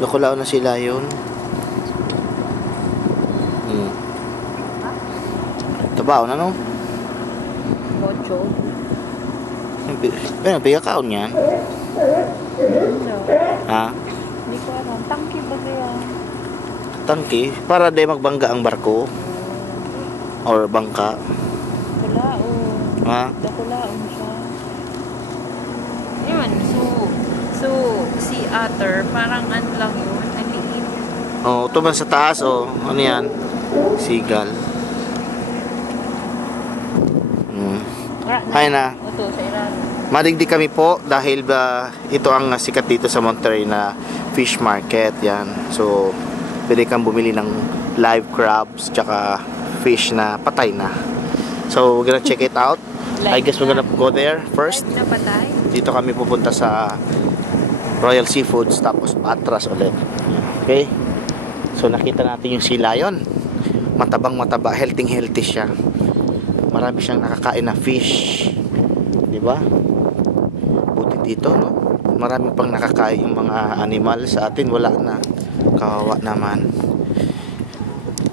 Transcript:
Nakulao na sila yun. Tabaw na no? Mocho. Pero pigakaon yan. No. Ha? Hindi ko alam. Tangki ba kaya? Tangki. Para di magbangga ang barko. Or bangka. Kulaon. Ha? Kulaon siya. Yun. So, si Otter, parang ano lang yun. Aliit. Oh, ito ba sa taas oh. Ano yan? Seagull. Hay na. Ito, sa Iran. Madigdi kami po dahil ito ang sikat dito sa Monterey na fish market. Yan. So, pwede kang bumili ng live crabs tsaka fish na patay na. So, we're gonna check it out. I guess we're gonna go there first. Na patay? Dito kami pupunta sa Royal Seafoods tapos atras ulit. Okay? So, nakita natin yung sea lion. Matabang-mataba, healthy siya. Marami siyang nakakain na fish. 'Di ba? Buti dito, no? Marami pang nakakain yung mga animal. Sa atin wala na. Kawawa naman.